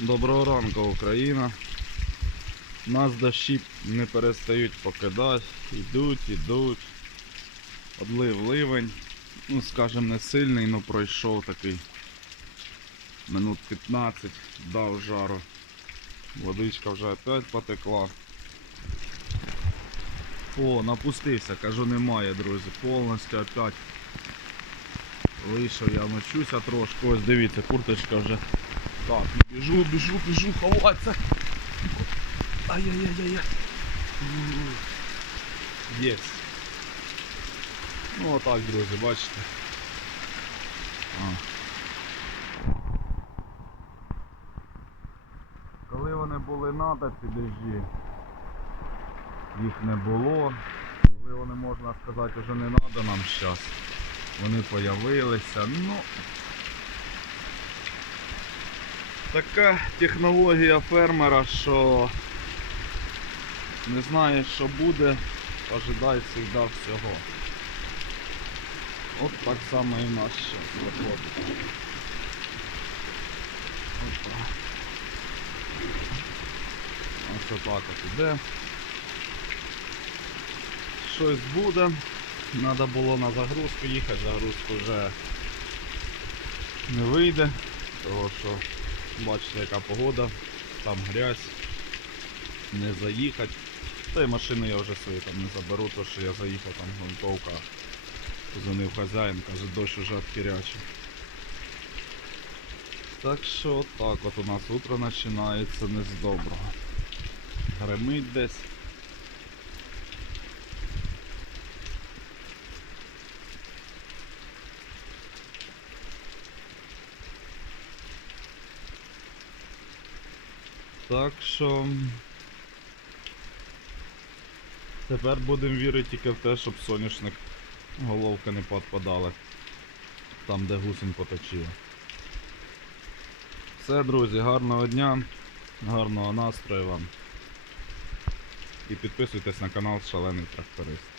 Доброго ранку, Україна. Нас дощі не перестають покидати. Ідуть, ідуть. Одлив ливень. Ну, скажем, не сильний, але пройшов такий. Минут 15 дав жару. Водичка вже опять потекла. О, напустився, кажу, немає, друзі. Повністю опять вийшов, я ночуся трошки. Ось дивіться, курточка вже. Так, ну біжу, біжу, біжу, ховатися. Ай-яй-яй-яй. Єс. Ну отак, друзі, бачите. А. Коли вони були надо, ці дожді, їх не було. Коли вони, можна сказати, вже не надо нам зараз. Вони появилися. Ну, така технологія фермера, що не знає, що буде, ожидай завжди всього. От так само і в нас зараз виходить. Ось отак от іде. Щось буде. Треба було на загрузку їхати, загрузку вже не вийде, тому що бачите яка погода, там грязь, не заїхати. Та й машину я вже свою там не заберу, то що я заїхав там грунтовка. Позвонив хазяїн, каже, дощ уже обхірячий. Так що так от у нас утро починається не з доброго. Гремить десь. Так що тепер будемо вірити тільки в те, щоб соняшник головка не підпадала там, де гусень поточила. Все, друзі, гарного дня, гарного настрою вам. І підписуйтесь на канал Шалений Тракторист.